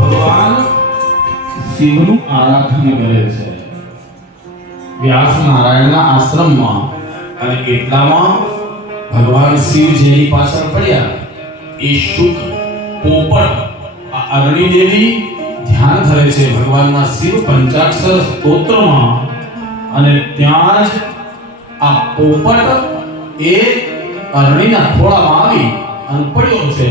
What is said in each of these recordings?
ભગવાન શિવનું આરાધન કરે છે વ્યાસ નારાયણના આશ્રમમાં, અને એટલામાં ભગવાન શિવ જેની પાછળ પડ્યા એ શુક પોપટ અરણી દેવી ધ્યાન ધરે છે ભગવાનના શિવ પંચાક્ષર સ્તોત્રમાં, અને ત્યાં જ આ પોપટ એ અરણીના ખોળામાં આવી અને પડ્યો છે,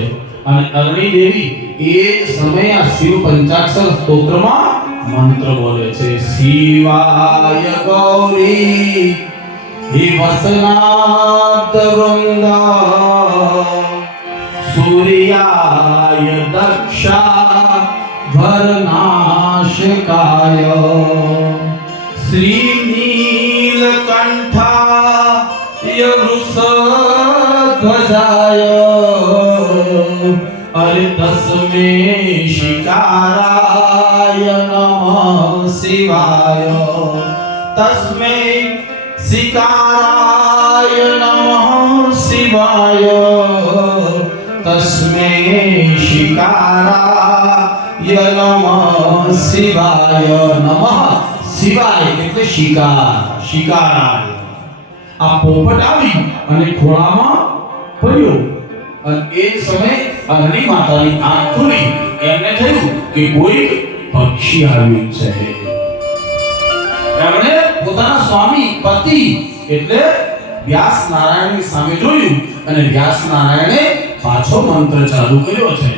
અને અરણી દેવી એ સમયે આ શિવ પંચાક્ષર સ્તોત્રમાં મંત્ર બોલે છે, શિવાય ગૌરી हि वसनाद वृंदा सूर्याय दक्षा भरनाशकाय श्री नीलकंठाय वृषध्वजाय अरे तस्मै शिकाराय नमः शिवाय तस्मै शिकाराय नमः शिवाय तस्मै शिकाराय नमः शिवाय नमः शिवाय એટલે શિકારાય આ પોપટ આવી અને ખોળામાં પડ્યો, અને એ સમયે અરણી માતાની આંખ ખુલી, એમને થયું કે કોઈ પક્ષી આવ્યું છે. એમણે પોતાના સ્વામી પતિ એટલે વ્યાસ નારાયણની સામે જોયું, અને વ્યાસ નારાયણે પાછો મંત્ર ચાલુ કર્યો છે.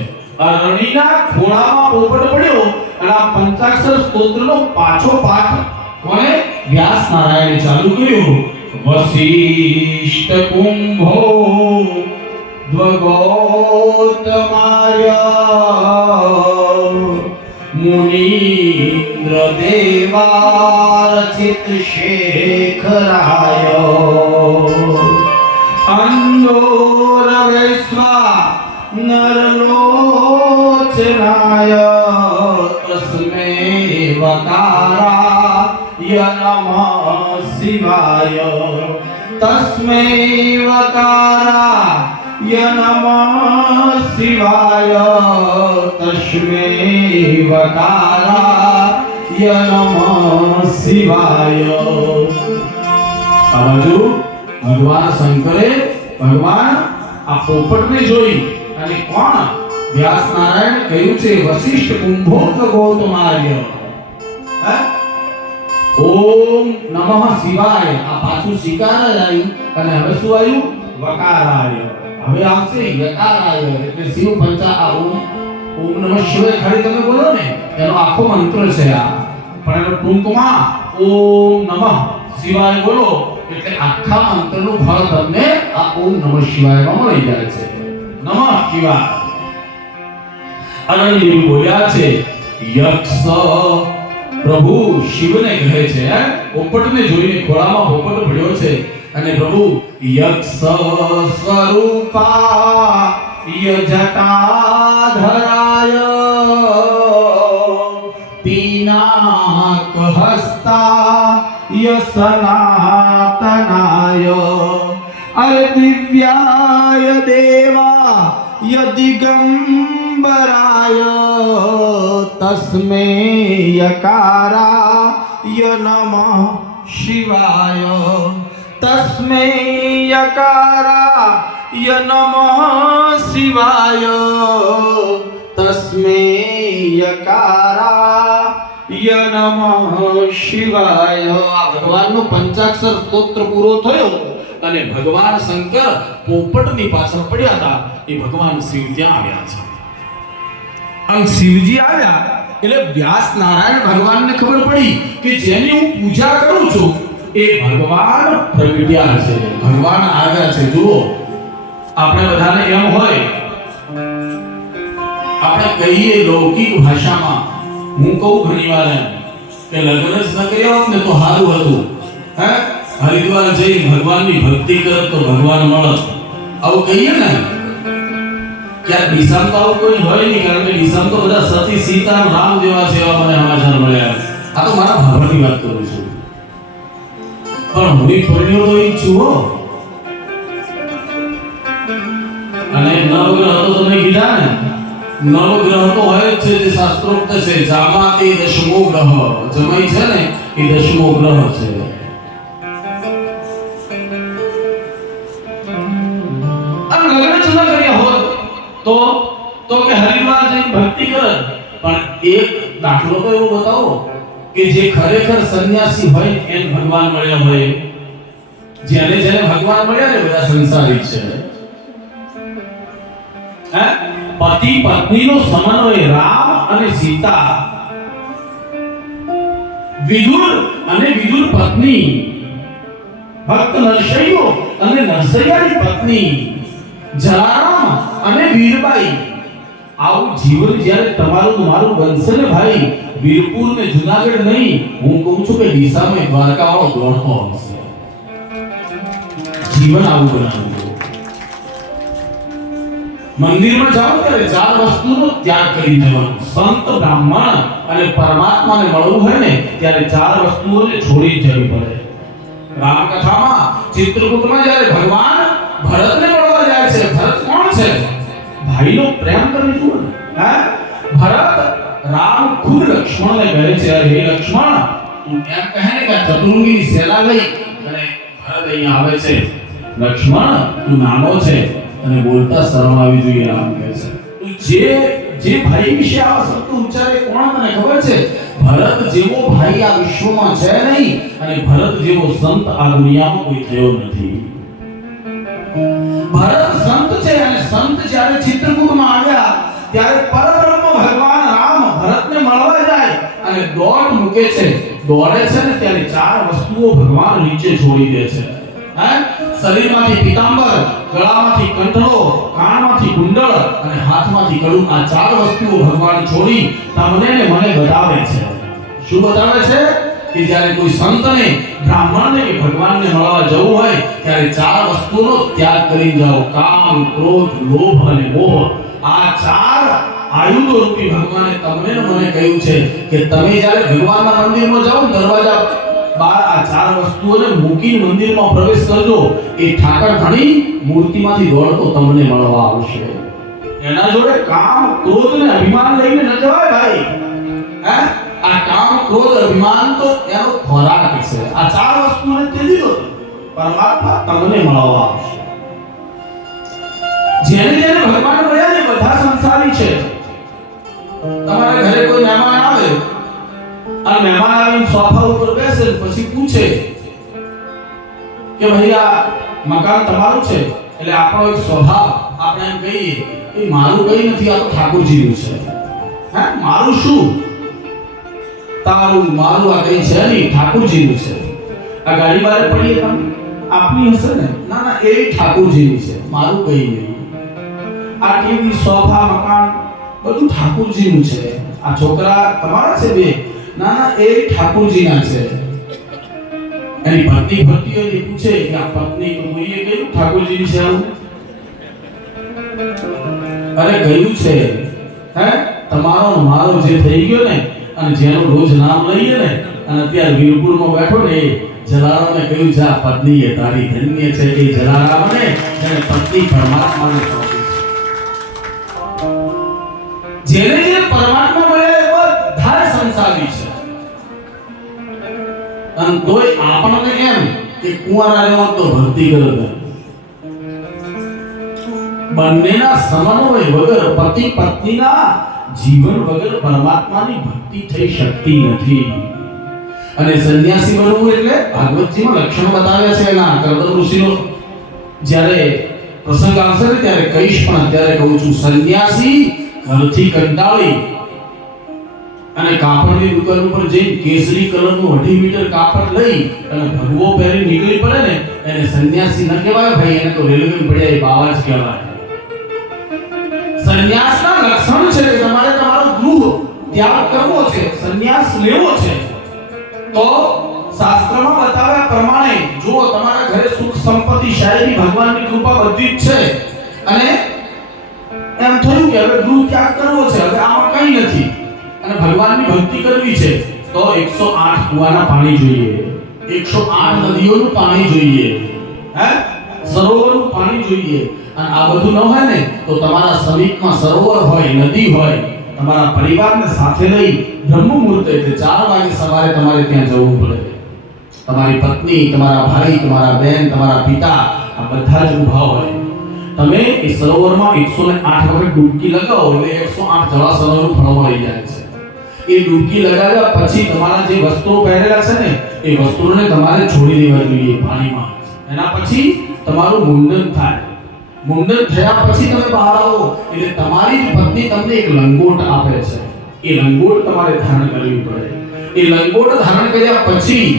અરણીના ખોળામાં પોપટ પડ્યો, અને આ પંચાક્ષર સ્તોત્રનો પાછો પાઠ કોણે? વ્યાસ નારાયણે ચાલુ કર્યો. વસિષ્ઠ કુંભો દ્વગોતમાર્ય मुनीन्द्र देवार्चित शेखराय अंदोर वैश्वा नरलोचनाय तस्मै वकाराय नमः शिवाय तस्मै वकाराय नमः शिवाय तस्मै वकाराय नमः शिवाय. આ બાજુ ભગવાન શંકરે ભગવાન આ પોપટને જોઈ, અને કોણ? વ્યાસ નારાયણ કહ્યું છે વસિષ્ઠ કુંભોત ગૌતમાર્ય. ઓમ નમઃ શિવાય. આ પાછું શિકારાય આવ્યું, અને હવે શું આવ્યું? વકારાય. હવે આવશે યકારાય, એટલે શિવ પંચા આ ઓમ નમઃ શિવાય ખાલી તમે બોલો ને એનો આખો મંત્ર છે આ, પણ એનો ટૂંકમાં ઓમ નમઃ શિવાય બોલો એટલે આખા મંત્રનું ફળ તમને આ ઓમ નમઃ શિવાયમાં મળી જાય છે. નમઃ શિવાય. અને એ બોલ્યા છે યક્ષ પ્રભુ શિવને કહે છે, પોપટને જોઈને ખોળામાં પોપટ પડ્યો છે, અને પ્રભુ યક્ષ સ્વરૂપા જટાધરાય પિનાક હસ્તા સનાતનાય અરે દિવ્યાય દેવા દિગંબરાય તસ્मै યકારાય નમઃ શિવાય તસ્मै યકારાય નમઃ શિવાય તસ્मै યકારાય નમઃ શિવાય. આ ભગવાનનો પંચાક્ષર સ્તોત્ર પૂરો થયો, અને ભગવાન શંકર પોપટની પાછળ પડ્યા હતા. એ ભગવાન શિવ ત્યાં આવ્યા છે, અને શિવજી આવ્યા એટલે વ્યાસ નારાયણ ભગવાનને ખબર પડી કે જેની હું પૂજા કરું છું એ ભગવાન પ્રગટ્યા છે, ભગવાન આવ્યા છે. જુઓ, આપણે બધાને એમ હોય, આપણે કહીએ લૌકિક ભાષામાં, હું કહું ઘણીવાર એમ કે લગ્ન જ ન કર્યા હોત ને તો સારું હતું, હે હરિદ્વાર જઈ ભગવાનની ભક્તિ કરત તો ભગવાન મળત, આવું કહીએ ને. ક્યાંક ડીસામાં તો આવું કોઈ હોય નહીં, કારણ કે ડીસામાં તો બધા સતી સીતા રામ જેવા છે, એવા મને સમાચાર મળ્યા. આ તો મારા ભાભરની વાત કરું છું, પણ હું પરણ્યો તો ઈ છું હો. અને નવગ્રહ તો તમે કીધા ને, નવગ્રહ તો હોય જ છે, જે શાસ્ત્રોક્ત છે. જામાતિ દશમો ગ્રહ, જમાઈ છે ને એ દશમો ગ્રહ છે. અને લગ્ન જ ન કર્યા હોત તો કે હરિદ્વાર જઈને ભક્તિ કરે. પણ એક દાખલો તો એવો બતાવો કે જે ખરેખર સંન્યાસી હોય એને ભગવાન મળ્યા હોય. જેને ભગવાન મળ્યા ને બધા સંસારી છે. પતિ પત્નીનો સમન્વય, રામ અને સીતા, વિદુર અને વિદુર પત્ની, ભક્ત નરસૈયો અને નરસૈયાની પત્ની, જલારામ અને વીરબાઈ. આવું જીવન જ્યારે તમારું મારું બનશે ને ભાઈ, વીરપુર ને જુનાગઢ નહીં, હું કહું છું કે ડીસામાં દ્વારકા વાળો દોડતો હશે. જીવન આવું બનાવવું. મંદિરમાં જાઓ ત્યારે ચાર વસ્તુનો ત્યાગ કરી દેવાનો. સંત, બ્રાહ્મણ અને પરમાત્માને મળવું હોય ને ત્યારે ચાર વસ્તુઓને છોડી જવી પડે. રામકથામાં ચિત્રકૂટમાં જ્યારે ભગવાન ભરતને મળવા જાય છે, ભરત કોણ છે? ભાઈનો પ્રેમ કરી જુઓ ને. ભરત રામ ખુદ લક્ષ્મણને કહે છે, હે લક્ષ્મણ, તું એમ કહે ને કે ચતુર્ંગીની સેના લઈ અને ભરત અહીંયા આવે છે. લક્ષ્મણ, તું નાનો છે અને બોલતા શરમ આવી જોઈએ. રામ કહે છે જે ભાઈ વિશે આ શબ્દ ઉચ્ચારે કોણ મને ખબર છે? ભરત જેવો ભાઈ આ વિશ્વમાં છે નહીં, અને ભરત જેવો સંત આ દુનિયામાં કોઈ થયો નથી. ભરત સંત છે, અને સંત જ્યારે ચિત્રકૂટમાં આવ્યા ત્યારે પરબ્રહ્મ ભગવાન રામ ભરતને મળવા જાય અને દોડ મૂકે છે. દોડે છે ને ત્યારે ચાર વસ્તુઓ ભગવાન નીચે છોડી દે છે. શરીરમાંથી પીતાંબર, ગળામાંથી કંઠલો, કાનમાંથી કુંડળ અને હાથમાંથી કડું. આ ચાર વસ્તુઓ ભગવાન છોડી તમને ને મને બતાવે છે. શું બતાવે છે? કે જ્યારે કોઈ સંતને, બ્રાહ્મણને કે ભગવાનને મળવા જવું હોય ત્યારે ચાર વસ્તુનો ત્યાગ કરી જાઓ. કામ, ક્રોધ, લોભ અને મોહ. આ ચાર આયુધો રૂપી ભગવાને તમને ને મને કહ્યું છે કે તમે જ્યારે ભગવાનના મંદિરમાં જાઓ, દરવાજા બાર આ ચાર વસ્તુઓને મૂકીને મંદિરમાં પ્રવેશ કરજો. એ ઠાકર ધણી મૂર્તિમાંથી દોડતો તમને મળવા આવશે. એના જોડે કામ, ક્રોધ ને અભિમાન લઈને ન જવાય ભાઈ. આ કામ, ક્રોધ, અભિમાન તો એનો ખોરાક છે. આ ચાર વસ્તુને ત્યજી દો, પરમાત્મા તમને મળવા આવશે. જેને ભગવાન મળ્યા ને બધા સંસારી છે. તમારા ઘરે કોઈ મહેમાન આવે અને મહેમાન આવીને સોફા ઉપર બેસે, પછી પૂછે કે ભાઈ આ મકાન તમારું છે? એટલે આપણો એક સ્વભાવ, આપણે એમ કહીએ કે મારું કઈ નથી, આ તો ઠાકોરજીનું છે. મારું શું? તારું મારું આ કઈ છે નહીં, ઠાકોરજીનું છે. આ ગાડી બહાર પડીએ તમે આપની હશે ને? ના ના, એ ઠાકોરજીની છે, મારું કઈ નહીં. આ ટીવી, સોફા, મકાન બધું ઠાકોરજીનું છે. આ છોકરા તમારા છે બે? ના ના, એ ઠાકોરજીના છે. એની પત્ની ભરતી હોય પૂછે કે આ પત્ની તો મુઈએ કયું ઠાકોરજીની છે? અરે ગયું છે. તમારો મારો જે થઈ ગયો ને, અને જેનું રોજ નામ લઈએ ને, અને અત્યારે વીરપુરમાં બેઠો ને, એ જલારામને કહ્યું છે આ પત્ની એ તારી ધન્ય છે. એ જલારામને જેને પત્ની પરમાત્માને સોંપી છે. જેને પરમાત્મા મળ્યા એ બધા સંસારી છે. અને તોય આપણને એમ કે કુંવારા રહેવો તો ભક્તિ કરો. બંનેના સમન્વય વગર, પતિ પત્નીના જીવન વગર પરમાત્માની ભક્તિ થઈ શકતી નથી. અને સંન્યાસી બનવું એટલે ભાગવતજીમાં લક્ષણ બતાવ્યા છે એના. કર્દમ ઋષિનો જ્યારે પ્રસંગ આવશે ને ત્યારે કહીશ, પણ અત્યારે કહું છું. સંન્યાસી ઘરથી કંટાળી અને કાપડની દુકાન ઉપર જઈને કેસરી કલરનું 2.5 મીટર કાપડ લઈ અને ભગવો પહેરી નીકળી પડે ને, એને સંન્યાસી ન કહેવાય ભાઈ, એને તો રેલવે પડ્યા એ બાવા જ કહેવાય. સંન્યાસના લક્ષણ છે કે તમારે તમારો ગૃહ ત્યાગ કરવો છે, સંન્યાસ લેવો છે. તો શાસ્ત્રમાં બતાવ્યા પ્રમાણે જો તમારા ઘરે સુખ સંપત્તિ શાયરી ભગવાનની કૃપા બધી જ છે, અને એમ થયું કે હવે ગૃહ ત્યાગ કરવો છે, હવે આમાં કંઈ નથી અને ભગવાનની ભક્તિ કરવી છે, તો 108 કુવાના પાણી જોઈએ, 108 નદીઓનું પાણી જોઈએ, સરોવરનું પાણી જોઈએ, અને આ બધું ન હોય ને તો તમારા સમીપમાં સરોવર હોય, નદી હોય, તમારા પરિવારને સાથે લઈ બ્રહ્મ મુહૂર્તે એટલે 4 વાગે સવારે તમારે ત્યાં જવું પડે. તમારી પત્ની, તમારા ભાઈ, તમારા બહેન, તમારા પિતા આ બધા જ ઊભા હોય. તમે એ સરોવરમાં 108 વખત ડૂબકી લગાવો એટલે 108 જળાશયોનું ફળ મળી જાય છે. એ ડૂબકી લગાવ્યા પછી તમારા જે વસ્ત્રો પહેરેલા છે ને એ વસ્ત્રોને તમારે છોડી દેવા જોઈએ પાણીમાં. એના પછી તમારું મુંડન થાય. મુંડન થયા પછી તમે બહાર આવો એટલે તમારી જ પત્ની તમને એક લંગોટ આપે છે. એ લંગોટ તમારે ધારણ કરવી પડે. એ લંગોટ ધારણ કર્યા પછી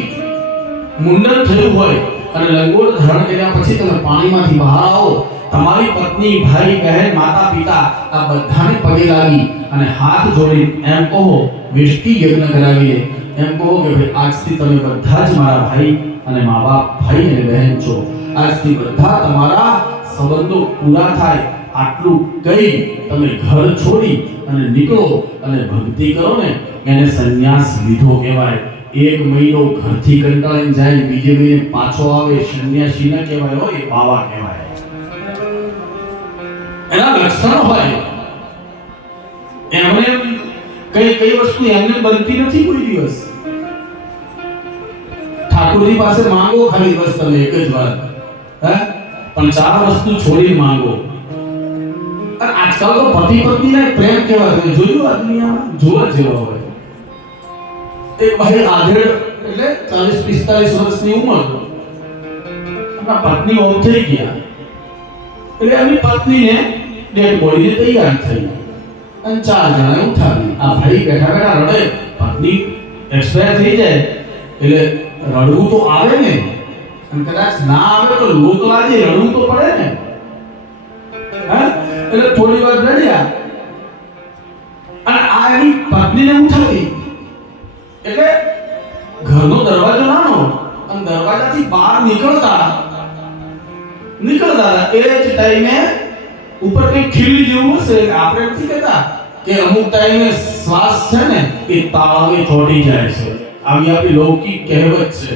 મુંડન થયું હોય અને લંગોટ ધારણ કર્યા પછી તમે પાણીમાંથી બહાર આવો. તમારી પત્ની, ભાઈ, બહેન, માતા, પિતા આ બધાને પગે લાગી અને હાથ જોડી એમ કહો, વેષ્ટિ યજ્ઞ કરાવીએ. એમ કહો કે ભાઈ આજથી તમે બધા જ મારા ભાઈ અને મા બાપ, ભાઈ અને બહેન છો. આજથી બધા તમારા સંબંધો પૂરા થાય. આટલું કહી તમે ઘર છોડી અને નીકળો અને ભક્તિ કરો ને એને સંન્યાસ લીધો કહેવાય. 1 મહિનો ઘરથી કંટાળીને જાય, બીજે મહિને પાછો આવે, સંન્યાસી ન કહેવાય, હોય એ બાવા કહેવાય. એના લક્ષણો હોય. એમને કઈ વસ્તુ એમને બનતી નથી કોઈ દિવસ. ઠાકોરજી પાસે માંગો ખાલી બસ તમે એક જ વાર, પણ 4 વસ્તુ છોડીને માંગો. અને આજકાલ તો પતિ પત્નીના પ્રેમ કેવા છે જોયું આ દુનિયામાં, જોવા જેવા હોય. એક ભાઈ આધેડ એટલે 40-45 વર્ષની ઉંમર, એના પત્ની ઓફ થઈ ગયા એટલે એની પત્નીને ડેડ બોડીને તૈયાર થઈ અને 4 જણાએ ઉઠાવી. આ ભાઈ બેઠા બેઠા રડે. પત્ની એક્સપાયર થઈ જાય એટલે રડવું તો આવે ને, અને કદાચ ના આવે તો લોક લાગે, રડવું તો પડે ને. એટલે થોડી વાર રડ્યા અને આ એની પત્નીને ઉઠાવી. એટલે ઘરનો દરવાજો નાનો અને દરવાજાથી બહાર નીકળતા એ જ ટાઈમે ઉપર કઈ ખીલી જેવું હશે. આપણે નથી કહેતા કે અમુક ટાઈમે શ્વાસ છે ને એ તાળાવે ચોટી જાય છે. આવી આપણી લૌકિક કહેવત છે.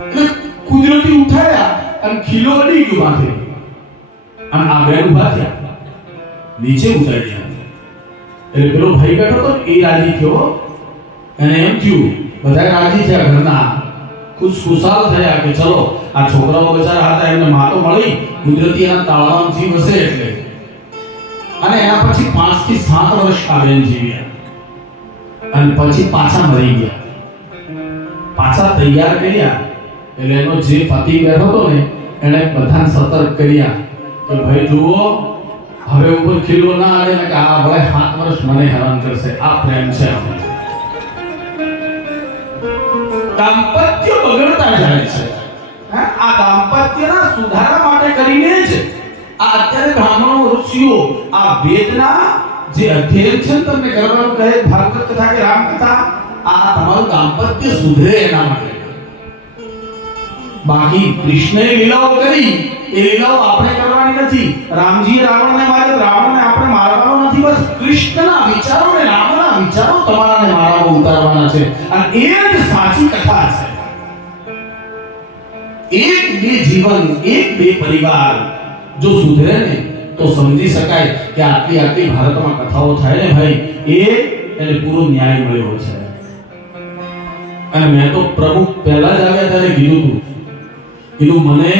એટલે કુદરતી ઉઠાયા અને ખીલો અડી ગયો માથે અને આ બેન ઉભા થયા, નીચે ઉતાર્યા. એટલે પેલો ભાઈ બેઠો તો એ રાજી થયો. અને એમ થયું બધા રાજી થયા, ઘરના ખુશખુશાલ થયા કે ચલો આ છોકરાઓ બચારા હતા એમને માતો મળી, કુદરતી એના તાળામાં જીવ હશે એટલે. અને એના પછી 5 થી 7 વર્ષ આ બેન જીવ્યા અને પછી પાછા મરી ગયા. પાછા તૈયાર કર્યા એટલે એનો જે પતિ બેઠો હતો ને એને બધાને સતર્ક કર્યા કે ભાઈ જુઓ હવે ઉપર ખીલો ના આવે ને કે આ હવે 7 વર્ષ મને હેરાન કરશે. આ પ્રેમ છે. દાંપત્ય બગડતા જાય છે. આ દાંપત્યના સુધારા માટે કરીને જ આ અત્યારે બ્રાહ્મણો, ઋષિઓ આ વેદના જે અધ્યયન છે તમને કરવાનું કહે, ભાગવત કથા કે રામ કથા, આ તમારું દાંપત્ય સુધરે એના માટે. બાકી કૃષ્ણએ લીલાઓ કરી, એ લીલાઓ આપણે કરવાની નથી. રામજીએ રાવણને માર્યો, રાવણને આપણે મારવાનો નથી. બસ કૃષ્ણના વિચારો ને રામના વિચારો તમારાને મારામાં ઉતારવાના છે. અને એ જ સાચી કથા છે. 1-2 જીવન, 1-2 પરિવાર જો સુધરે ને તો સમજી શકાય કે આટલી ભારતમાં કથાઓ થાય ને ભાઈ, એને પૂરો ન્યાય મળ્યો છે. અને મેં તો પ્રમુખ પહેલા જ આવ્યા ત્યારે કીધું મને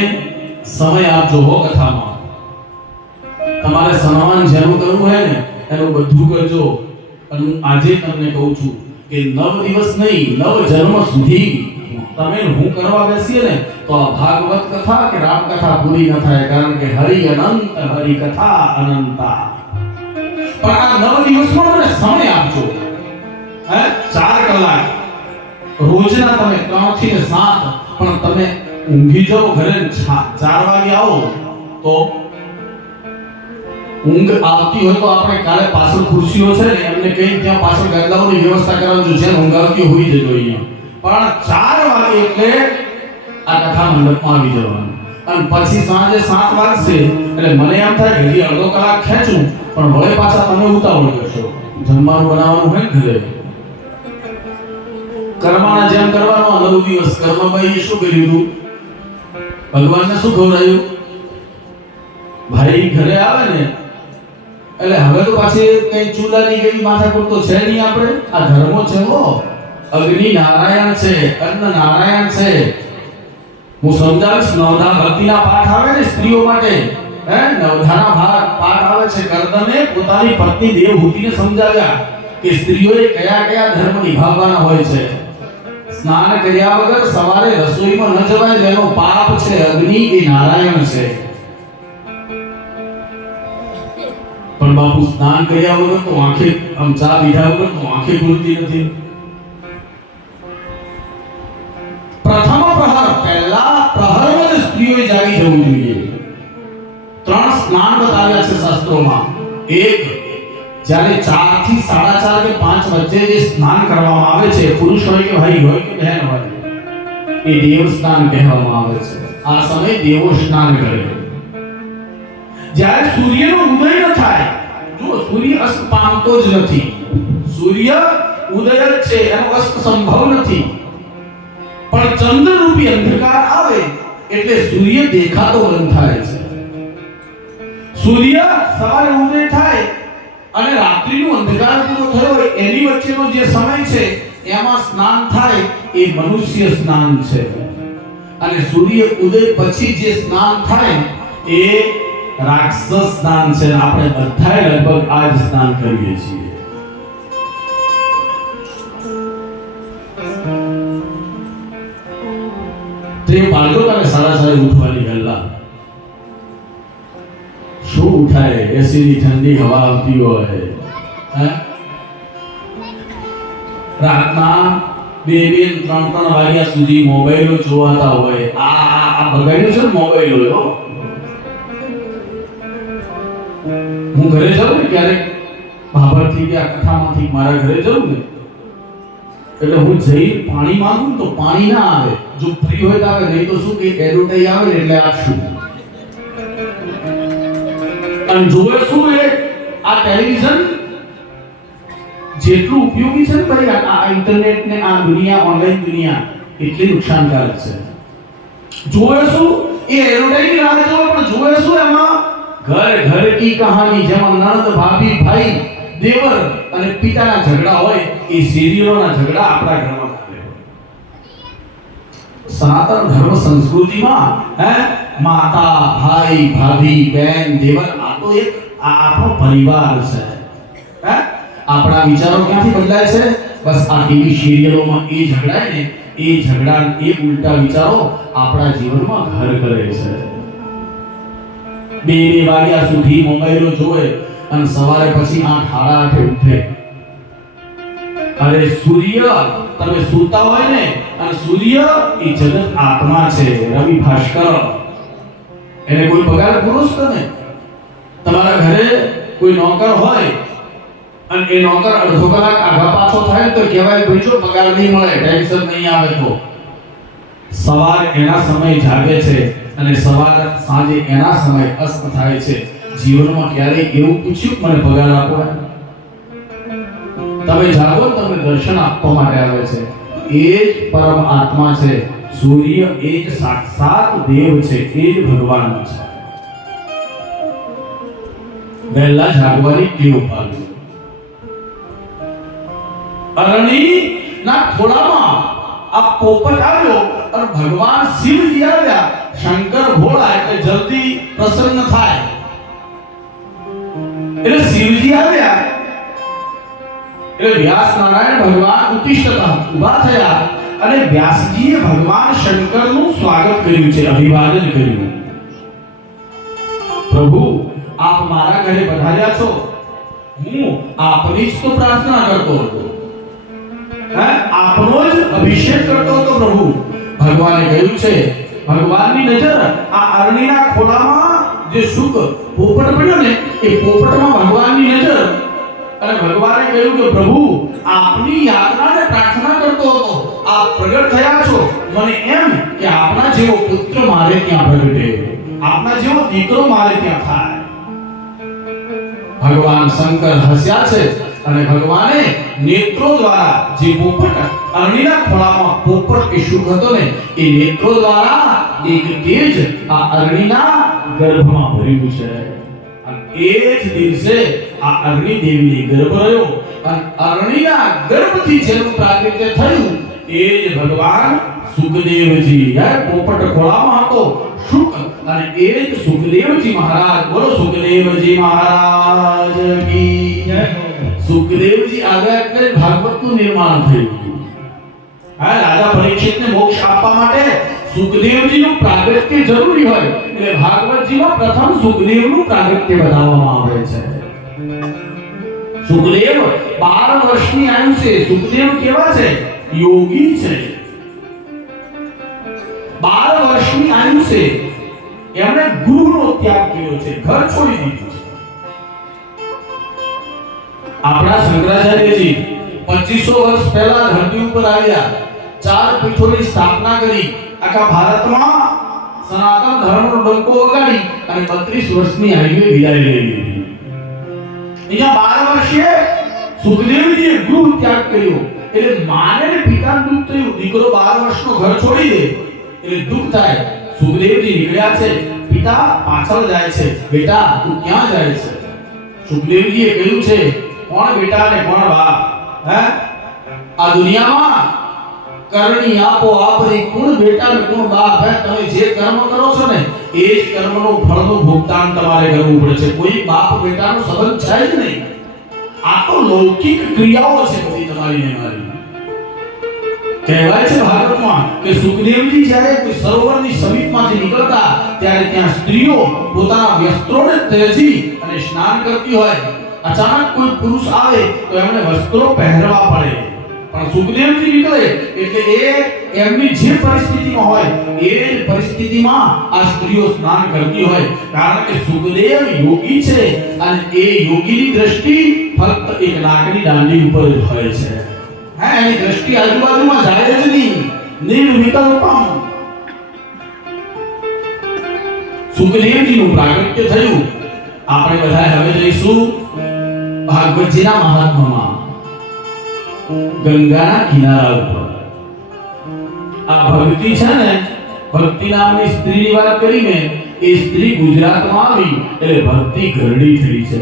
સમય આપજો હો કથામાં. તમારે સન્માન જેનું કરવું હોય ને એનું બધું કરજો. અને હું આજે તમને કહું છું કે 9 દિવસ નહીં, 9 જન્મ સુધી તમે હું કરવા બેસીએ ને તો આ ભાગવત કથા કે રામ કથા પૂરી ન થાય. કારણ કે હરિ અનંત, હરિ કથા અનંતા. પણ આ 9 દિવસમાં મને સમય આપજો. 4 કલાક રોજના તમે 3 થી 7 પણ તમે ઊંઘી જાઓ ઘરે 4 વાગે આવો તો ઊંઘ આવતી હોય તો આપણે કાલે પાછળ ખુરશીઓ છે ને એમને કઈ ત્યાં પાછળ ગાદલાઓની વ્યવસ્થા કરવાની છે. ઊંઘ આવતી હોઈ જજો અહીંયા. પણ 4 વાગે એટલે આ કથા મંડપમાં આવી જવાનું. અને પછી સાંજે 7 વાગશે એટલે મને એમ થાય કે હજી અડધો કલાક ખેંચું, પણ વળે પાછા તમે ઉતાવળ કરશો. જમવાનું બનાવવાનું હોય ને ઘરે. કર્મના જેમ કરવાનો 9 દિવસ. કર્મભાઈએ શું કર્યું હતું? ભગવાનને શું ખવડાવ્યું? ભાઈ ઘરે આવે ને એટલે હવે તો પાછી કઈ ચૂલાની કેવી માથાકૂટ તો છે નહીં. આપણે આ ધર્મો છે હો, અગ્નિ નારાયણ છે, અન્ન નારાયણ છે. હું સમજાવીશ. નવધા ભક્તિના પાઠ આવે ને સ્ત્રીઓ માટે, નવધાના પાઠ આવે છે. કર્દમે પોતાની પત્ની દેવહૂતિને સમજાવ્યા કે સ્ત્રીઓએ કયા કયા ધર્મ નિભાવવાના હોય છે. સ્નાન કર્યા વગર સવારે રસોઈમાં ન જવાય, તેનો પાપ છે. અગ્નિ એ નારાયણ છે. પણ બાપુ સ્નાન કર્યા વગર તો આંખે આમ ચા પીધા વગર તો આંખે ખુલતી નથી. પ્રથમ પ્રહર, પહેલા પ્રહરમાં જ સ્ત્રીઓએ જાગી જવું જોઈએ. 3 સ્નાન બતાવ્યા છે શાસ્ત્રોમાં. એક, જ્યારે 4 થી 4:30 કે 5 વચ્ચે જે સ્નાન કરવામાં આવે છે, પુરુષ હોય કે ભાઈ હોય કે બહેન હોય, એ દેવ સ્નાન કહેવામાં આવે છે. આ સમયે દેવો સ્નાન કરે. જ્યારે સૂર્યનો ઉદય ન થાય, જો સૂર્ય અસ્ત પામતો જ નથી, સૂર્ય ઉદય જ છે, એનો અસ્ત સંભવ નથી. પણ ચંદ્ર રૂપી અંધકાર આવે એટલે સૂર્ય દેખાતો બંધ થાય છે. સૂર્ય સવારે ઉદય થાય અને રાત્રિનો અંધકાર પૂરો થયો હોય એની વચ્ચેનો જે સમય છે એમાં સ્નાન થાય, એ મનુષ્ય સ્નાન છે. અને સૂર્ય ઉદય પછી જે સ્નાન થાય એ રાક્ષસ સ્નાન છે. આપણે બધા લગભગ આ જ સ્નાન કરીએ છીએ. તે બાળકો તમે સારા ઉઠવાની ગલ્લા શું ઉઠાય? એસીની ઠંડી હવા આવતી હોય, રાતના 2-3 વાગ્યા સુધી મોબાઈલો જોવાતા હોય. આ બગાડ્યું છે ને મોબાઈલો. હું ઘરે જાઉં ને ક્યારેક ભાભરથી કે આ કથામાંથી મારા ઘરે જાઉં ને, એટલે હું જઈ પાણી માંગું તો પાણી ના આવે. જો ફ્રી હોય તો આવે, નહીં તો શું કે એડવર્ટાઈઝ આવે ને એટલે આપશું. અને જોવે શું એ આ ટેલિવિઝન જેટલું ઉપયોગી છે ને ભાઈ, આ ઇન્ટરનેટ ને આ દુનિયા, ઓનલાઈન દુનિયા એટલી નુકસાનકારક છે. જોવે શું એ એડવર્ટાઈઝ રાહ જોવે, પણ જોવે શું એમાં ઘર કી કહાની, જેમાં નણંદ, ભાભી, ભાઈ, દેવર અને પિતાના ઝઘડા હોય, એ સિરિયલોના ઝઘડા આપણા ઘરમાં ચાલે. સનાતન ધર્મ સંસ્કૃતિમાં માતા, ભાઈ, ભાભી, બેન, દેવર, આ તો એક આપણો પરિવાર છે. આપણા વિચારો ક્યાંથી બદલાય છે? બસ આ ટીવી સિરિયલોમાં એ ઝઘડાય ને, એ ઝઘડા, એ ઉલટા વિચારો આપણા જીવનમાં ઘર કરે છે. 2 વાગ્યા સુધી મોબાઈલો જોવે અને સવારે પછી 8:30 ઉઠે. અરે સૂર્ય, તમે સૂતા હોય ને, અને સૂર્ય એ જગત આત્મા છે. રવિ ભાસ્કર, એને કોઈ પગાર પુરુષ તમે, તમારા ઘરે કોઈ નોકર હોય અને એ નોકર અડધો કલાક આગા પાછો થાય તો કહેવાય ભાઈ જો પગાર નહીં મળે, ટેન્શન નહીં આવે. તો સવાર એના સમય જાગે છે અને સાંજે એના સમય અસ્ત થાય છે. જીવનમાં ક્યારે એવું પૂછ્યું મને પગાર આપો? તમે જાગો, તમને દર્શન આપવા માટે આવે છે. એ જ પરમ આત્મા છે. સૂર્ય એ જ સાક્ષાત દેવ છે, એ જ ભગવાન છે. વહેલા જાગવાની ટેવ પાડવી. અરણી ના ખોળામાં આ પોપટ આવ્યો અને ભગવાન શિવજી આવ્યા. શંકર ભોળા એટલે જલ્દી પ્રસન્ન થાય. એટલે શિવજી આવ્યા એટલે વ્યાસ નારાયણ ભગવાન ઉત્તિષ્ઠતા ઊભા થયા અને વ્યાસજીએ ભગવાન શંકરનું સ્વાગત કર્યું છે, અભિવાદન કર્યું. પ્રભુ, આપ મારા ઘરે પધાર્યા છો, હું આપની જ તો પ્રાર્થના કરતો હતો, આપનો જ અભિષેક કરતો હતો. પ્રભુ, ભગવાને કહ્યું છે, ભગવાનની નજર આ અરણીના ખોળામાં જે સુખ પોપટ પડ્યો ને, એ પોપટમાં ભગવાનની નજર. અને ભગવાને કહ્યું કે પ્રભુ, આપની યાતનાને પ્રાર્થના કરતો હતો, આપ પ્રગટ થયા છો. મને એમ કે આપના જેવો પુત્ર મારે ત્યાં પ્રગટે, આપના જેવો દીકરો મારે ત્યાં થાય. ભગવાન શંકર હસ્યા છે અને ભગવાને નેત્રો દ્વારા જે પોપટ અરણીના ખોળામાં પોપટ એ સુખ હતો ને, એ નેત્રો દ્વારા એક તેજ આ અરણીના ગર્ભમાં ભર્યું છે અને એ જ દિવસે આ અરણી દેવીની ગર્ભ રહ્યો અને અરણીના ગર્ભથી જેનું પ્રાગટ્ય થયું એ જ ભગવાન સુખદેવજી પોપટ ખોળામાં હતો સુખ અને એ જ સુખદેવજી મહારાજ બોલો સુખદેવજી મહારાજ કી જય સુખદેવજી આવ્યા એટલે ભાગવતનું નિર્માણ થયું રાજા પરીક્ષિતને મોક્ષ આપવા માટે સુખદેવજીનું પ્રાગટ્ય જરૂરી હોય એટલે ભાગવતજીમાં પ્રથમ સુખદેવનું પ્રાગટ્ય બતાવવામાં આવે છે સુખદેવ 12 વર્ષની આયુ છે સુખદેવ કેવા છે યોગી છે 12 વર્ષની આયુ છે એમણે ગૃહનો ત્યાગ કર્યો છે ઘર છોડી દીધું છે આપણા શંકરાચાર્યજી 2500 વર્ષ પહેલા ધરતી ઉપર આવ્યા 4 પીઠોની સ્થાપના કરી આખા ભારતમાં સનાતન ધર્મનો ડંકો વગાડી અને 32 વર્ષની આયુએ વિદાય લઈ લીધી અહીંયા 12 વર્ષે સુખદેવજીએ ગૃહ ત્યાગ કર્યો એટલે માને ને પિતાને દુઃખ થયું દીકરો 12 વર્ષનો ઘર છોડી દે એટલે દુઃખ થાય સુખદેવજી નીકળ્યા છે પિતા પાછળ જાય છે બેટા તું ક્યાં જાય છે સુખદેવજીએ કહ્યું છે કોણ બેટા ને કોણ બાપ હે આ દુનિયામાં કરણી આપો આપરી કોણ બેટા ને કોણ બાપ હે તમે જે કર્મ કરો છો ને એ જ કર્મનો ફળનું ભુગતાન તમારે કરવું પડે છે કોઈ બાપ બેટાનો સંબંધ છે જ નહીં આ તો લૌકિક ક્રિયાઓ છે બધી તમારી ને મારી કહેવાય છે ભાગવતમાં કે સુખદેવજી જ્યારે કોઈ સરોવરની સમીપમાંથી નીકળતા ત્યારે ત્યાં સ્ત્રીઓ પોતાના વસ્ત્રોને ત્યજી અને સ્નાન કરતી હોય અચાનક કોઈ પુરુષ આવે તો એમને વસ્ત્રો પહેરવા પડે પણ સુખદેવજી નીકળે એટલે એ એમની જે પરિસ્થિતિમાં હોય એ પરિસ્થિતિમાં આ સ્ત્રીઓ સ્નાન કરતી હોય કારણ કે સુખદેવ યોગી છે અને એ યોગીની દ્રષ્ટિ ફક્ત એક લાકડી દાંડી ઉપર જ હોય છે હા એની દ્રષ્ટિ આજુબાજુમાં જાય જ નહીં નિર્વિકલ્પમ સુખદેવજીનું પ્રાગટ્ય થયું આપણે બધા હવે જઈશું ભાગવતજીના મહાત્મામાં ગંગાના કિનારા ઉપર આ ભક્તિ છે ને ભક્તિ નામની સ્ત્રીની વાત કરી મેં એ સ્ત્રી ગુજરાતમાં આવી એટલે ભક્તિ ઘરડી થઈ છે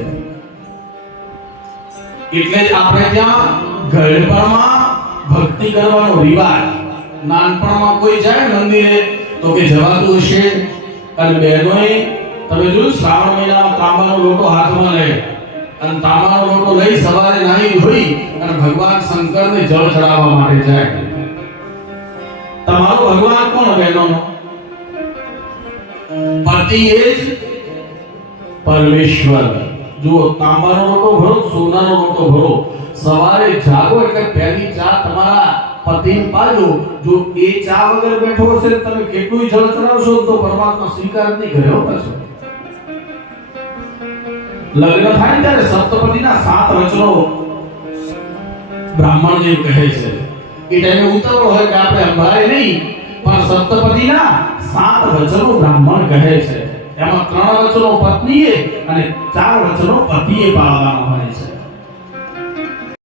એટલે જ આપણે ત્યાં ગળપણમાં ભક્તિ કરવાનો રિવાજ નાનપણમાં કોઈ જાય મંદિરે તો કે જવાતું હશે અને બહેનોએ તમે જોયું શ્રાવણ મહિનામાં તાંબાનો લોટો હાથમાં લે અને તાંબાનો લોટો લઈ સવારે નાહી ધોઈ અને ભગવાન શંકરને જળ ચડાવવા માટે જાય તમારો ભગવાન કોણ બહેનોનો પતિ એ જ પરમેશ્વર જો તાંબાનો લોટો ભરો સોનાનો લોટો ભરો સવારે જાગો એટલે પહેલી ચા તમારા પતિને પાજો જો એ ચા વગર બેઠો હશે તમે કેટલું જળ ચડાવશો તો પરમાત્મા સ્વીકાર નહીં કરે હો પાછો લગ્ન થાય ત્યારે સપ્તપદીના 7 વચનો બ્રાહ્મણજી કહે છે એ ટાઈમે ઉતાવળ હોય કે આપણે અંબારે નહીં પણ સપ્તપદીના 7 વચનો બ્રાહ્મણ કહે છે એમાં 3 વચનો પત્નીએ અને 4 વચનો પતિએ પાળવાના હોય છે